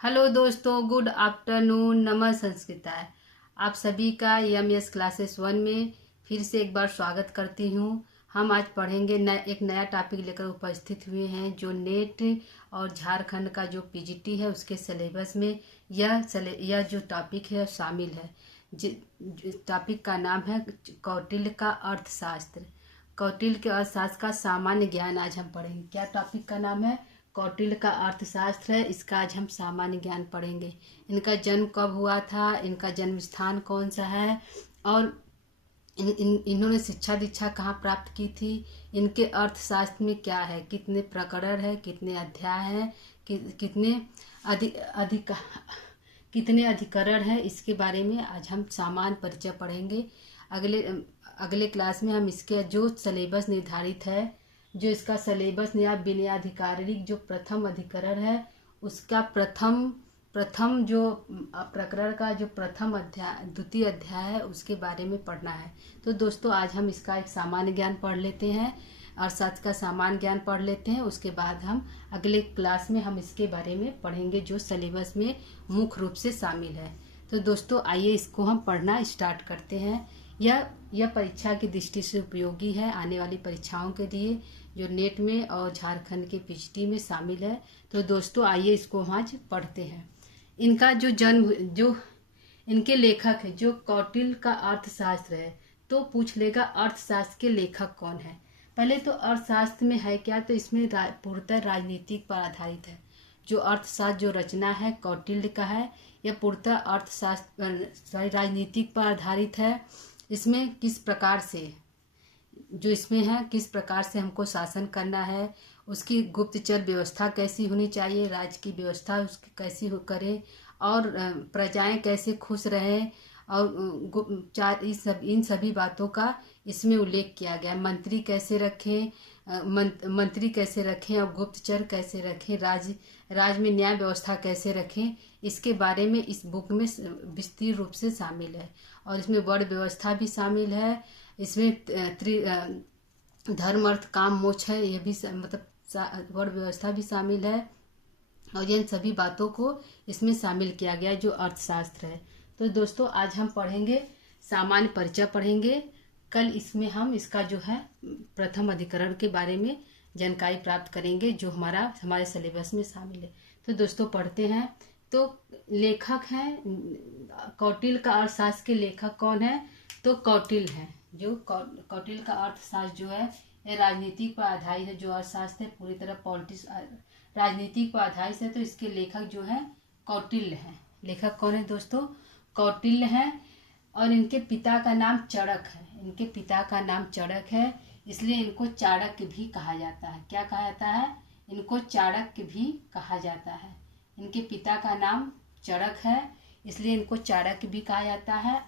Hello दोस्तों, good afternoon, नमः संस्कृताय। आप सभी का एमएस क्लासेस 1 में फिर से एक बार स्वागत करती हूँ। हम आज पढ़ेंगे एक नया टॉपिक लेकर उपस्थित हुए हैं जो नेट और झारखंड का जो पीजीटी है उसके सिलेबस में यह जो टॉपिक है शामिल है। टॉपिक का नाम है कौटिल्य का अर्थशास्त्र। कौटिल्य के अर्थशास्त्र का सामान्य ज्ञान आज हम पढ़ेंगे। क्या टॉपिक का नाम है? कौटिल्य का अर्थशास्त्र है। इसका आज हम सामान्य ज्ञान पढ़ेंगे। इनका जन्म कब हुआ था, इनका जन्म स्थान कौन सा है और इन्होंने शिक्षा दीक्षा कहाँ प्राप्त की थी, इनके अर्थशास्त्र में क्या है, कितने प्रकरण है, कितने अध्याय हैं, कितने अधिकरण है, इसके बारे में आज हम सामान्य परिचय पढ़ेंगे। अगले क्लास में हम इसके जो सिलेबस निर्धारित है, जो इसका सिलेबस या विनयाधिकारिक जो प्रथम अधिकरण है उसका प्रथम जो प्रकरण का जो प्रथम अध्याय द्वितीय अध्याय है उसके बारे में पढ़ना है। तो दोस्तों आज हम इसका एक सामान्य ज्ञान पढ़ लेते हैं और साथ का सामान्य ज्ञान पढ़ लेते हैं। उसके बाद हम अगले क्लास में हम इसके बारे में पढ़ेंगे जो सिलेबस में मुख्य रूप से शामिल है। तो दोस्तों आइए इसको हम पढ़ना स्टार्ट करते हैं। यह परीक्षा की दृष्टि से उपयोगी है, आने वाली परीक्षाओं के लिए जो नेट में और झारखंड के पीजीटी में शामिल है। तो दोस्तों आइए इसको आज पढ़ते हैं। इनका जो जन्म जो इनके लेखक है जो कौटिल्य का अर्थशास्त्र है, तो पूछ लेगा अर्थशास्त्र के लेखक कौन है। पहले तो अर्थशास्त्र में है क्या, तो इसमें पूर्णतः राजनीतिक पर आधारित है। जो अर्थशास्त्र जो रचना है कौटिल्य का है, यह पूर्णतः अर्थशास्त्र राजनीतिक पर आधारित है। इसमें किस प्रकार से जो इसमें है किस प्रकार से हमको शासन करना है, उसकी गुप्तचर व्यवस्था कैसी होनी चाहिए, राज्य की व्यवस्था उसकी कैसी हो करें और प्रजाएं कैसे खुश रहें और इन सभी बातों का इसमें उल्लेख किया गया। मंत्री कैसे रखें और गुप्तचर कैसे रखें, राज्य में न्याय व्यवस्था कैसे रखें, इसके बारे में इस बुक में विस्तृत रूप से शामिल है। और इसमें वर्ण व्यवस्था भी शामिल है। इसमें धर्म अर्थ काम मोक्ष है, यह भी मतलब वर्ण व्यवस्था भी शामिल है और इन सभी बातों को इसमें शामिल किया गया जो अर्थशास्त्र है। तो दोस्तों आज हम पढ़ेंगे सामान्य परिचय पढ़ेंगे। कल इसमें हम इसका जो है प्रथम अधिकरण के बारे में जानकारी प्राप्त करेंगे जो हमारे सिलेबस में शामिल है। तो दोस्तों पढ़ते हैं। तो लेखक हैं कौटिल्य का अर्थशास्त्र के लेखक कौन है, तो कौटिल्य है। जो कौटिल्य का अर्थशास्त्र जो है यह राजनीतिक पर आधारित है। जो अर्थशास्त्र है पूरी तरह राजनीतिक पर आधारित है। तो इसके लेखक जो है कौटिल्य है। लेखक कौन है दोस्तों? कौटिल्य है। और इनके पिता का नाम चड़क है। इनके पिता का नाम चड़क है, इसलिए इनको चाणक्य भी कहा जाता है। क्या कहा जाता है? इनको चाणक्य भी कहा जाता है। इनके पिता का नाम चड़क है, इसलिए इनको चाणक्य भी कहा जाता है।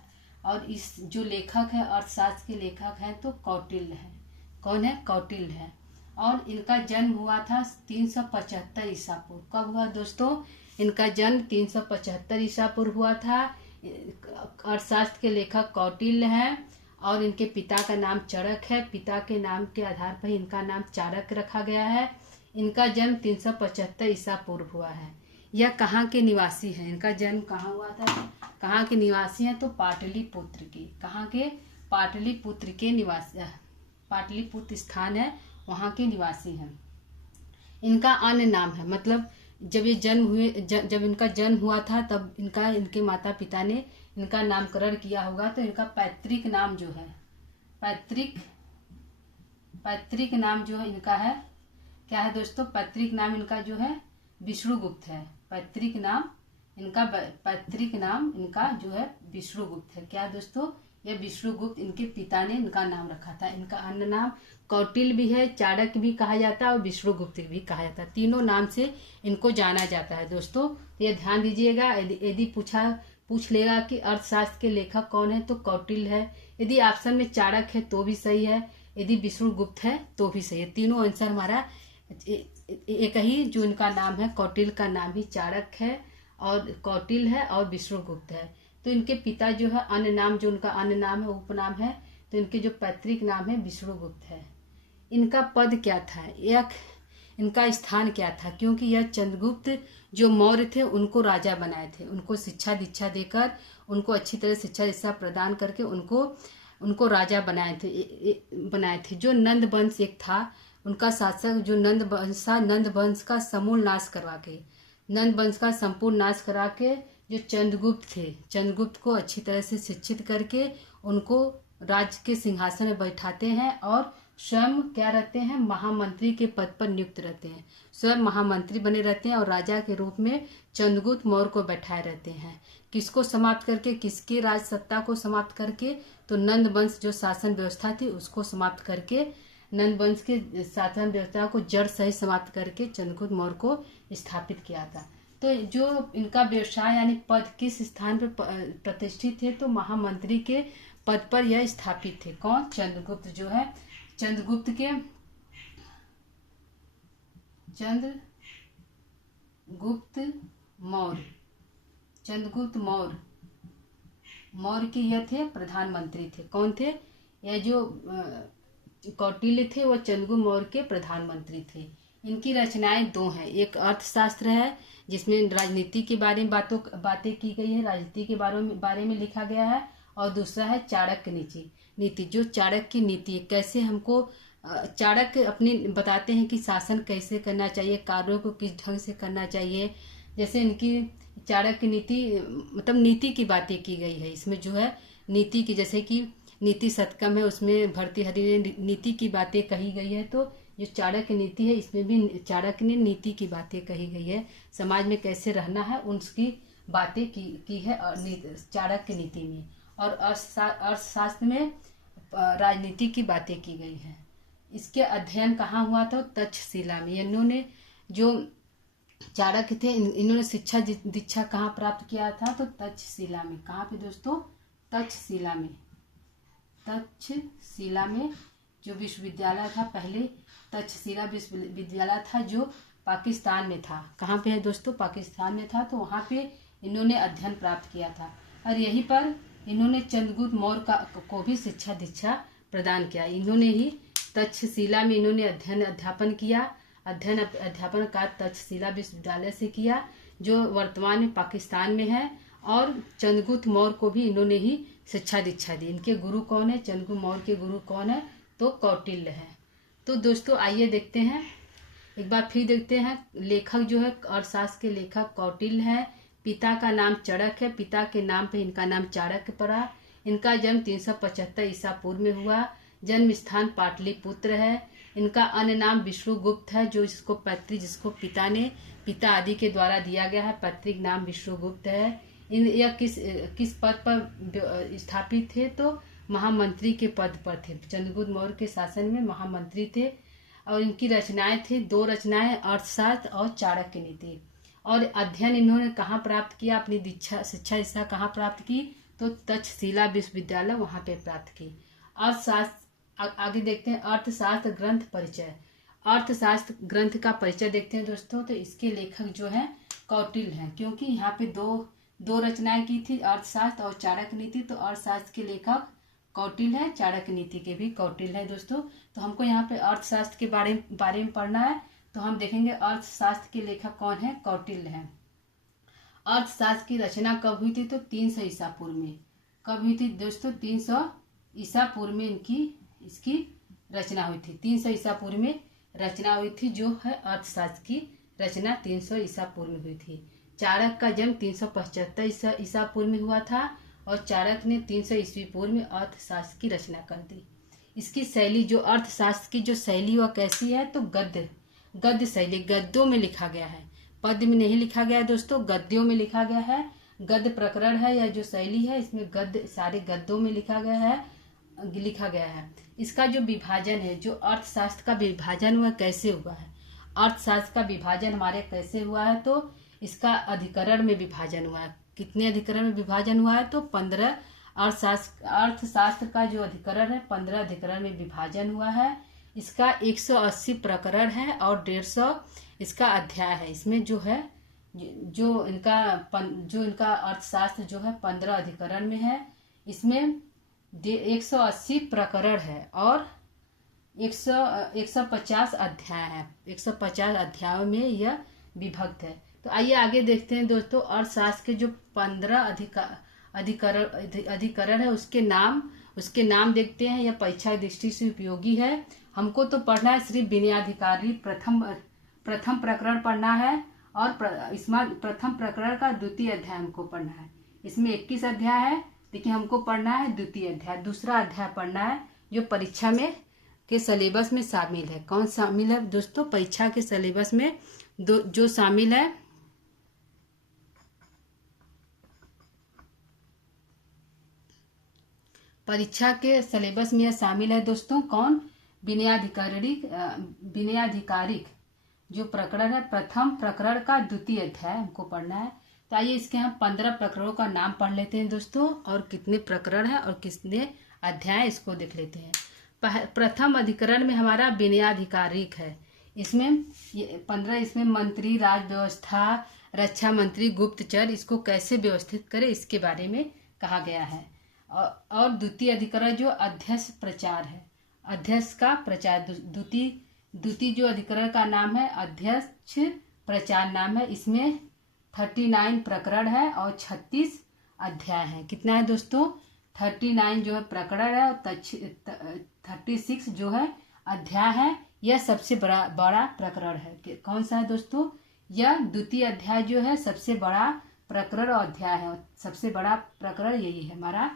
और इस जो लेखक है अर्थशास्त्र के लेखक हैं तो कौटिल्य है। कौन है? कौटिल्य है। और इनका जन्म हुआ था 375 ईसा पूर्व। कब हुआ दोस्तों? इनका जन्म 375 ईसा पूर्व हुआ था। अर्थशास्त्र के लेखक कौटिल्य हैं और इनके पिता का नाम चड़क है। पिता के नाम के आधार पर इनका नाम चाणक्य रखा गया है। इनका जन्म 375 ईसा पूर्व हुआ है। यह कहाँ के निवासी हैं? इनका जन्म कहाँ हुआ था, कहाँ के निवासी हैं? तो पाटलिपुत्र के। कहाँ के? पाटलिपुत्र के निवासी, पाटलिपुत्र स्थान है वहाँ के निवासी हैं। इनका अन्य नाम है, मतलब जब इनका जन्म हुआ था तब इनके माता पिता ने इनका नामकरण किया होगा। तो इनका पैतृक नाम जो है पैतृक नाम जो है इनका है क्या है दोस्तों? पैतृक नाम इनका जो है विष्णुगुप्त है। पैतृक नाम इनका जो है विष्णुगुप्त है। क्या दोस्तों? यह विष्णुगुप्त इनके पिता ने इनका नाम रखा था। इनका अन्य नाम कौटिल्य भी है, चाणक्य भी कहा जाता है और विष्णुगुप्त भी कहा जाता है। तीनों नाम से इनको जाना जाता है दोस्तों। तो ये ध्यान दीजिएगा। यदि पूछ लेगा कि अर्थशास्त्र के लेखक कौन है तो कौटिल्य है। यदि ऑप्शन में चाणक्य है तो भी सही है, यदि विष्णुगुप्त है तो भी सही है। तीनों आंसर हमारा एक ही जो इनका नाम है कौटिल्य का नाम ही चाणक्य है और कौटिल्य है और विष्णुगुप्त है। तो इनके पिता जो है अन्य नाम जो उनका अन्य नाम है उपनाम है, तो इनके जो पैतृक नाम है विष्णुगुप्त है। इनका पद क्या था? इनका स्थान क्या था, क्योंकि यह चंद्रगुप्त जो मौर्य थे उनको राजा बनाए थे, उनको शिक्षा दीक्षा देकर, उनको अच्छी तरह शिक्षा दीक्षा प्रदान करके उनको राजा बनाए थे। जो नंद वंश एक था, उनका शासक जो नंद वंश का समूल नाश करवा के, नंद वंश का संपूर्ण नाश करा के जो चंद्रगुप्त थे, चंद्रगुप्त को अच्छी तरह से शिक्षित करके उनको राज्य के सिंहासन में बैठाते हैं और स्वयं क्या रहते हैं, महामंत्री के पद पर नियुक्त रहते हैं, स्वयं महामंत्री बने रहते हैं और राजा के रूप में चंद्रगुप्त मौर्य को बैठाए रहते हैं। किसको समाप्त करके, किसकी राज सत्ता को समाप्त करके, तो नंद वंश जो शासन व्यवस्था थी उसको समाप्त करके, नंद वंश के शासन व्यवस्था को जड़ सहित समाप्त करके चंद्रगुप्त मौर्य को स्थापित किया था। तो जो इनका व्यवसाय यानी पद किस स्थान पर प्रतिष्ठित थे, तो महामंत्री के पद पर यह स्थापित थे। कौन? चंद्रगुप्त जो है, चंद्रगुप्त मौर्य के यह थे प्रधानमंत्री थे। कौन थे? यह जो कौटिल्य थे वो चंद्रगुप्त मौर्य के प्रधानमंत्री थे। इनकी रचनाएं दो हैं, एक अर्थशास्त्र है जिसमें राजनीति के बारे में बातें की गई है, राजनीति के बारे में लिखा गया है, और दूसरा है चाणक्य नीति, जो चाणक्य की नीति है, कैसे हमको चाणक्य अपनी बताते हैं कि शासन कैसे करना चाहिए, कार्यों को किस ढंग से करना चाहिए। जैसे इनकी चाणक्य नीति मतलब नीति की बातें की गई है इसमें, जो है नीति की, जैसे कि नीति शतकम है उसमें भर्तृहरि ने नीति की बातें कही गई है। तो जो चाणक्य नीति है इसमें भी चाणक्य ने नीति की बातें कही गई है, समाज में कैसे रहना है उसकी बातें की है चाणक्य नीति में। और अर्थशास्त्र में राजनीति की बातें की गई है। इसके अध्ययन कहाँ हुआ था? तक्षशिला में। इन्होंने जो चाणक्य थे इन्होंने शिक्षा दीक्षा कहाँ प्राप्त किया था? तो तक्षशिला में। कहाँ पे दोस्तों? तक्षशिला में जो विश्वविद्यालय था, पहले तक्षशिला विश्वविद्यालय था जो पाकिस्तान में था। कहाँ पे है दोस्तों? पाकिस्तान में था। तो वहाँ पे इन्होंने अध्ययन प्राप्त किया था और यहीं पर इन्होंने चंद्रगुप्त मौर्य को भी शिक्षा दीक्षा प्रदान किया। इन्होंने ही तक्षशिला में इन्होंने अध्यापन का तक्षशिला विश्वविद्यालय से किया जो वर्तमान में पाकिस्तान में है। और चंद्रगुप्त मौर्य को भी इन्होंने ही शिक्षा दीक्षा दी। इनके गुरु कौन है? चंद्रगुप्त मौर्य के गुरु कौन है? तो कौटिल्य है। तो दोस्तों आइए देखते हैं, एक बार फिर देखते हैं। लेखक जो है अर्थशास्त्र के लेखक कौटिल्य है। पिता का नाम चणक है, पिता के नाम पे इनका नाम चाणक्य पड़ा। इनका जन्म 375 ईसा पूर्व में हुआ। जन्म स्थान पाटलिपुत्र है। इनका अन्य नाम विष्णुगुप्त है, जो जिसको पिता आदि के द्वारा दिया गया है, पैतृक नाम विष्णुगुप्त है। यह किस पद पर स्थापित थे? तो महामंत्री के पद पर थे। चंद्रगुप्त मौर्य के शासन में महामंत्री थे और इनकी रचनाएं थी, दो रचनाएं, अर्थशास्त्र और चाणक्य नीति। और अध्ययन इन्होंने कहाँ प्राप्त किया? अपनी शिक्षा कहाँ प्राप्त की? तो तक्षशिला विश्वविद्यालय वहाँ पे प्राप्त की। अर्थशास्त्र आगे देखते हैं। अर्थशास्त्र ग्रंथ परिचय। अर्थशास्त्र ग्रंथ का परिचय देखते हैं दोस्तों। तो इसके लेखक जो है कौटिल्य हैं, क्योंकि यहाँ पे दो रचनाएं की थी, अर्थशास्त्र और चाणक्य नीति। तो अर्थशास्त्र के लेखक कौटिल्य है, चाणक्य नीति के भी कौटिल्य है दोस्तों। तो हमको यहाँ पे अर्थशास्त्र के बारे में पढ़ना है। तो हम देखेंगे अर्थशास्त्र के लेखक कौन है? कौटिल्य है। अर्थशास्त्र की रचना कब हुई थी? तो 300 ईसा पूर्व में। कब हुई थी दोस्तों? 300 ईसा पूर्व में इसकी रचना हुई थी। 300 ईसा पूर्व में रचना हुई थी, जो है अर्थशास्त्र की रचना 300 ईसा पूर्व में हुई थी। चाणक्य का जन्म 375 ईसा पूर्व में हुआ था और चाणक्य ने 300 ईस्वी पूर्व में अर्थशास्त्र की रचना कर दी। इसकी शैली, जो अर्थशास्त्र की जो शैली वह कैसी है? तो गद्य शैली, गद्यों में लिखा गया है, पद्य में नहीं लिखा गया है दोस्तों, गद्यों में लिखा गया है। गद्य प्रकरण है यह जो शैली है, इसमें गद्य सारे गद्यों में लिखा गया है। इसका जो विभाजन है, जो अर्थशास्त्र का विभाजन हुआ कैसे हुआ है? अर्थशास्त्र का विभाजन हमारे कैसे हुआ है? तो इसका अधिकरण में विभाजन हुआ है। कितने अधिकरण में विभाजन हुआ है? तो 15। अर्थशास्त्र का जो अधिकरण है 15 अधिकरण में विभाजन हुआ है। इसका 180 प्रकरण है और 150 इसका अध्याय है। इसमें जो है जो इनका अर्थशास्त्र जो है 15 अधिकरण में है। इसमें 180 प्रकरण है और 150 अध्याय है। 150 अध्यायों में यह विभक्त है। तो आइए आगे देखते हैं दोस्तों। अर्थशास्त्र के जो 15 अधिकरण है उसके नाम देखते हैं। यह परीक्षा दृष्टि से उपयोगी है। हमको तो पढ़ना है सिर्फ विनयाधिकारी प्रथम प्रकरण पढ़ना है, और इसमें प्रथम प्रकरण का द्वितीय अध्याय हमको पढ़ना है। इसमें 21 अध्याय है, लेकिन हमको पढ़ना है द्वितीय अध्याय, दूसरा अध्याय पढ़ना है जो परीक्षा में के सिलेबस में शामिल है। कौन शामिल है दोस्तों? परीक्षा के सिलेबस में जो शामिल है, परीक्षा के सिलेबस में यह शामिल है दोस्तों। कौन? विनयाधिकारिक जो प्रकरण है, प्रथम प्रकरण का द्वितीय अध्याय हमको पढ़ना है। तो आइए इसके हम 15 प्रकरणों का नाम पढ़ लेते हैं दोस्तों, और कितने प्रकरण है और कितने अध्याय इसको देख लेते हैं। प्रथम अधिकरण में हमारा विनयाधिकारिक है। इसमें 15 इसमें मंत्री, राज व्यवस्था, रक्षा मंत्री, गुप्तचर, इसको कैसे व्यवस्थित करें इसके बारे में कहा गया है। और द्वितीय अधिकरण जो अध्यक्ष प्रचार है, अध्यक्ष का प्रचार, द्वितीय जो अधिकरण का नाम है अध्यक्ष प्रचार नाम है। इसमें 39 प्रकरण है और 36 अध्याय है। कितना है दोस्तों? 39 जो है प्रकरण है और 36 जो है अध्याय है। यह सबसे बड़ा प्रकरण है। कौन सा है दोस्तों? यह द्वितीय अध्याय जो है सबसे बड़ा प्रकरण और अध्याय है। सबसे बड़ा प्रकरण यही है हमारा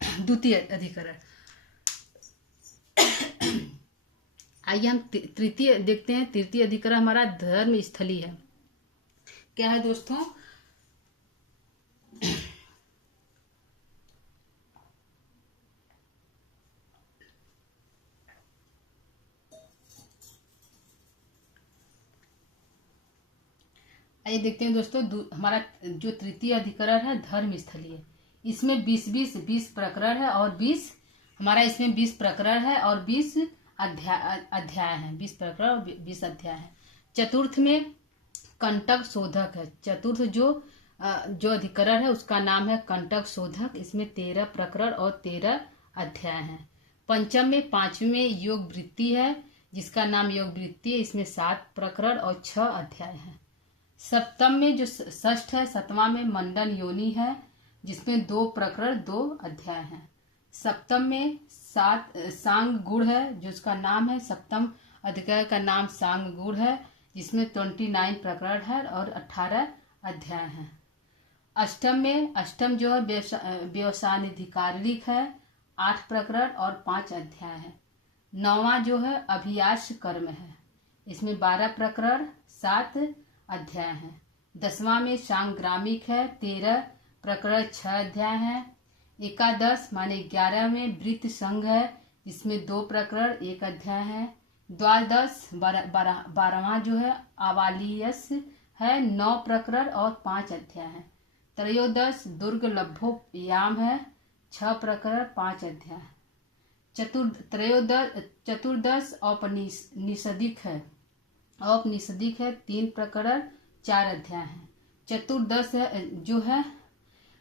द्वितीय अधिकरण। आइए हम तृतीय देखते हैं। तृतीय अधिकरण हमारा धर्म स्थली है। क्या है दोस्तों? आइए देखते हैं दोस्तों। हमारा जो तृतीय अधिकरण है धर्म स्थली है। इसमें 20 प्रकरण है और 20 हमारा इसमें 20 प्रकरण है और 20 अध्याय हैं। 20 प्रकरण और 20 अध्याय हैं। चतुर्थ में कंटक शोधक है। चतुर्थ जो अधिकरण है उसका नाम है कंटक शोधक। इसमें 13 प्रकरण और 13 अध्याय हैं। पंचम में 5वीं में योग वृत्ति है, जिसका नाम योग वृत्ति है। इसमें 7 प्रकरण और 6 अध्याय हैं। सप्तम में जो षष्ठ है, 7वां में मंडन योनि है, जिसमें 2 प्रकरण 2 अध्याय हैं। सप्तम में सांग गुण है, जिसका नाम है, सप्तम अधिकरण का नाम सांग गुण है, जिसमें 29 प्रकरण है और 18 अध्याय हैं। अष्टम जो है व्यवसायाधिकारिक है, 8 प्रकरण और 5 अध्याय है। 9वां जो है अभियास कर्म है, इसमें 12 प्रकरण 7 अध्याय हैं। 10वां में सांग्रामिक है, 13 प्रकरण 6 अध्याय हैं। एकादश माने 11 में वृत्त संघ है, जिसमें 2 प्रकरण 1 अध्याय है। द्वादश 12वां जो है आवालियस है, 9 प्रकरण और 5 अध्याय है। त्रयोदश दुर्गलभोयाम है, 6 प्रकरण 5 अध्याय। चतुर्दश औपनिषदिक है, 3 प्रकरण 4 अध्याय है। चतुर्दश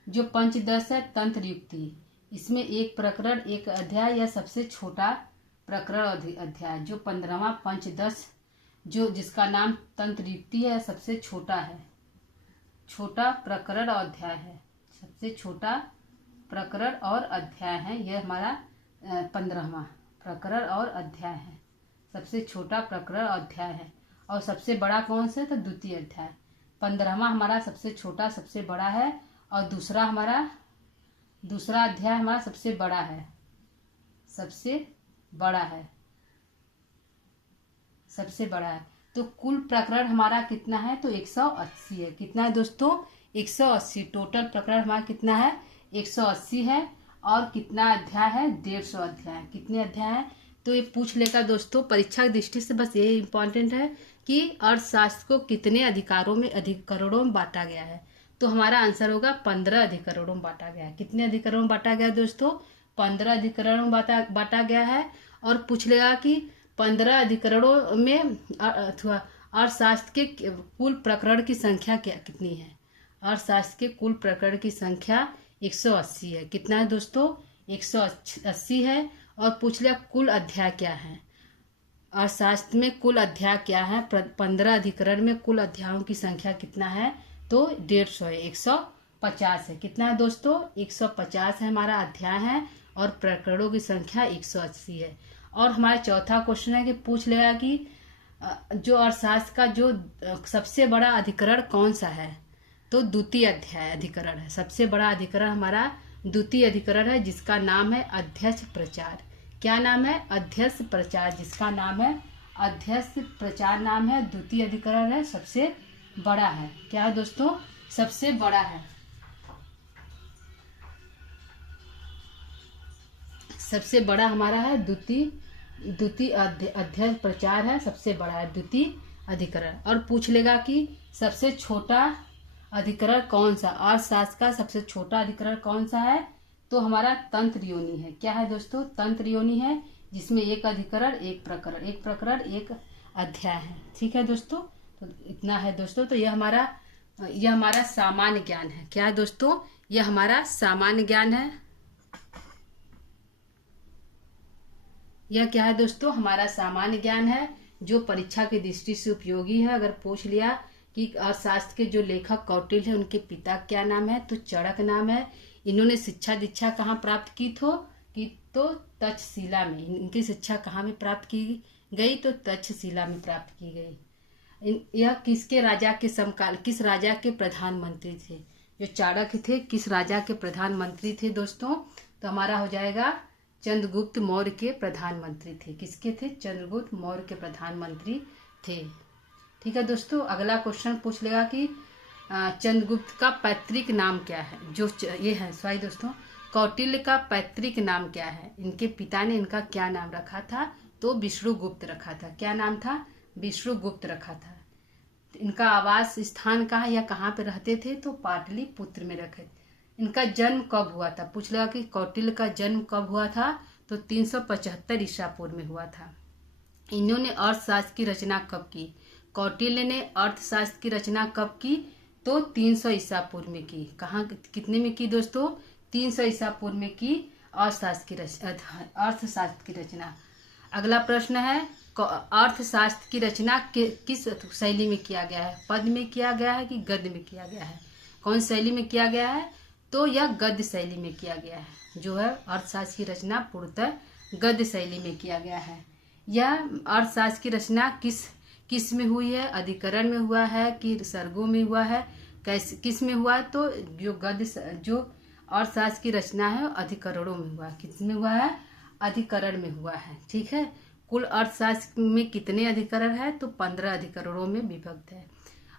जो पंचदश है तंत्र युक्ति, इसमें 1 प्रकरण 1 अध्याय, या सबसे छोटा प्रकरण अध्याय। जो 15वां पंचदश जिसका नाम तंत्र युक्ति है, सबसे छोटा प्रकरण और अध्याय है। सबसे छोटा प्रकरण और अध्याय है। यह हमारा 15वां प्रकरण और अध्याय है। सबसे छोटा प्रकरण और अध्याय है। और सबसे बड़ा कौन सा? तो द्वितीय अध्याय। 15वां हमारा सबसे छोटा सबसे बड़ा है, और दूसरा अध्याय हमारा सबसे बड़ा है। सबसे बड़ा है। तो कुल प्रकरण हमारा कितना है? तो 180 है। कितना है दोस्तों? 180। टोटल प्रकरण हमारा कितना है? 180 है। और कितना अध्याय है? 150 अध्याय। कितने अध्याय है? तो ये पूछ लेगा दोस्तों परीक्षा की दृष्टि से। बस ये इम्पोर्टेंट है कि अर्थशास्त्र को कितने अधिकरणों में बांटा गया है। तो हमारा आंसर होगा 15 अधिकरणों में बांटा गया है। कितने अधिकरणों में बांटा गया है दोस्तों? 15 अधिकरणों में बांटा गया है। और पूछ लेगा कि 15 अधिकरणों में अर्थशास्त्र के कुल प्रकरण की संख्या कितनी है? अर्थशास्त्र के कुल प्रकरण की संख्या 180 है। कितना है दोस्तों? 180 है। और पूछ लिया कुल अध्याय क्या है? अर्थशास्त्र में कुल अध्याय क्या है? 15 अधिकरण में कुल अध्यायों की संख्या कितना है? तो 150 है, 150 है। कितना है दोस्तों? 150 है हमारा अध्याय है, और प्रकरणों की संख्या 180 है। और हमारा चौथा क्वेश्चन है कि पूछ लेगा कि जो अर्थशास्त्र का जो सबसे बड़ा अधिकरण कौन सा है? तो द्वितीय अध्याय अधिकरण है। सबसे बड़ा अधिकरण हमारा द्वितीय अधिकरण है, जिसका नाम है अध्यक्ष प्रचार। क्या नाम है? अध्यक्ष प्रचार, जिसका नाम है अध्यक्ष प्रचार नाम है। द्वितीय अधिकरण है, सबसे बड़ा है। क्या है दोस्तों? सबसे बड़ा है। सबसे बड़ा हमारा है द्वितीय अध्यक्ष प्रचार है, सबसे बड़ा है द्वितीय अधिकरण। और पूछ लेगा कि सबसे छोटा अधिकरण कौन सा? अर्थशास्त्र का सबसे छोटा अधिकरण कौन सा है? तो हमारा तंत्र योनि है। क्या है दोस्तों? तंत्र योनि है, जिसमें एक अधिकरण एक प्रकरण एक अध्याय है। ठीक है दोस्तों, तो इतना है दोस्तों। तो यह हमारा सामान्य ज्ञान है। क्या है दोस्तों? यह हमारा सामान्य ज्ञान है। यह क्या है दोस्तों? हमारा सामान्य ज्ञान है, जो परीक्षा की दृष्टि से उपयोगी है। अगर पूछ लिया कि अर्थशास्त्र के जो लेखक कौटिल्य है, उनके पिता क्या नाम है? तो चड़क नाम है। इन्होंने शिक्षा दीक्षा कहाँ प्राप्त की तो तक्षशिला में। इनकी शिक्षा कहाँ में प्राप्त की गई? तो तक्षशिला में प्राप्त की गई। यह किसके राजा के समकाल, किस राजा के प्रधानमंत्री थे? जो चाणक्य थे, किस राजा के प्रधानमंत्री थे दोस्तों? तो हमारा हो जाएगा चंद्रगुप्त मौर्य के प्रधानमंत्री थे। किसके थे? चंद्रगुप्त मौर्य के प्रधानमंत्री थे। ठीक है दोस्तों, अगला क्वेश्चन पूछ लेगा कि चंद्रगुप्त का पैतृक नाम क्या है? ये है सॉरी दोस्तों, कौटिल्य का पैतृक नाम क्या है? इनके पिता ने इनका क्या नाम रखा था? तो विष्णुगुप्त रखा था। क्या नाम था? विष्णुगुप्त रखा था। इनका आवास स्थान कहाँ या कहाँ पे रहते थे? तो पाटलिपुत्र में रखे। इनका जन्म कब हुआ था? पूछ लेगा कि कौटिल्य का जन्म कब हुआ था? तो 375 ईसा पूर्व में हुआ था। इन्होंने अर्थशास्त्र की रचना कब की? कौटिल्य ने अर्थशास्त्र की रचना कब की? तो 300 ईसा पूर्व में की। कहाँ कितने में की दोस्तों? 300 ईसा पूर्व में की अर्थशास्त्र की रचना। अगला प्रश्न है, अर्थशास्त्र की रचना किस शैली में किया गया है? पद में किया गया है कि गद्य में किया गया है? कौन शैली में किया गया है? तो यह गद्य शैली में किया गया है। जो है अर्थशास्त्र की रचना पूर्णतः गद्य शैली में किया गया है। यह अर्थशास्त्र की रचना किस में हुई है? अधिकरण में हुआ है कि सर्गों में हुआ है? किस में हुआ? तो जो अर्थशास्त्र की रचना है अधिकरणों में हुआ है। किस में हुआ है? अधिकरण में हुआ है। ठीक है। कुल अर्थशास्त्र में कितने अधिकरण है? तो 15 अधिकरणों में विभक्त है।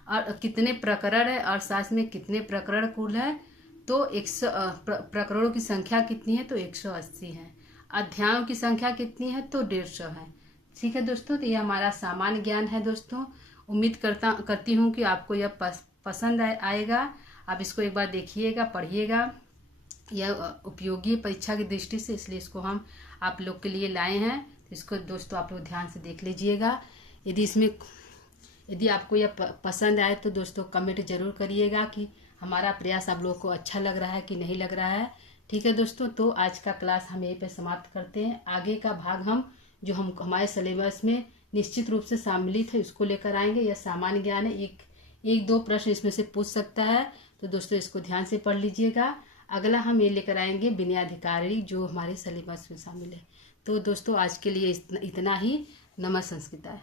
और कितने प्रकरण है अर्थशास्त्र में? कितने प्रकरण कुल है? तो प्रकरणों की संख्या कितनी है? तो 180 है। अध्यायों की संख्या कितनी है? तो 150 है। ठीक है दोस्तों, तो ये हमारा सामान्य ज्ञान है दोस्तों। उम्मीद करती हूँ कि आपको यह पसंद आएगा। आप इसको एक बार देखिएगा, पढ़िएगा। यह उपयोगी है परीक्षा की दृष्टि से, इसलिए इसको हम आप लोग के लिए लाए हैं। तो इसको दोस्तों आप लोग ध्यान से देख लीजिएगा। यदि आपको यह पसंद आए तो दोस्तों कमेंट जरूर करिएगा कि हमारा प्रयास आप लोगों को अच्छा लग रहा है कि नहीं लग रहा है। ठीक है दोस्तों, तो आज का क्लास हम यहीं पे समाप्त करते हैं। आगे का भाग हम हमारे सिलेबस में निश्चित रूप से सम्मिलित है, उसको लेकर आएंगे। यह सामान्य ज्ञान है, एक दो प्रश्न इसमें से पूछ सकता है, तो दोस्तों इसको ध्यान से पढ़ लीजिएगा। अगला हम ये लेकर आएंगे विनयाधिकारी, जो हमारे सिलेबस में शामिल है। तो दोस्तों आज के लिए इतना ही। नमः संस्कृताय।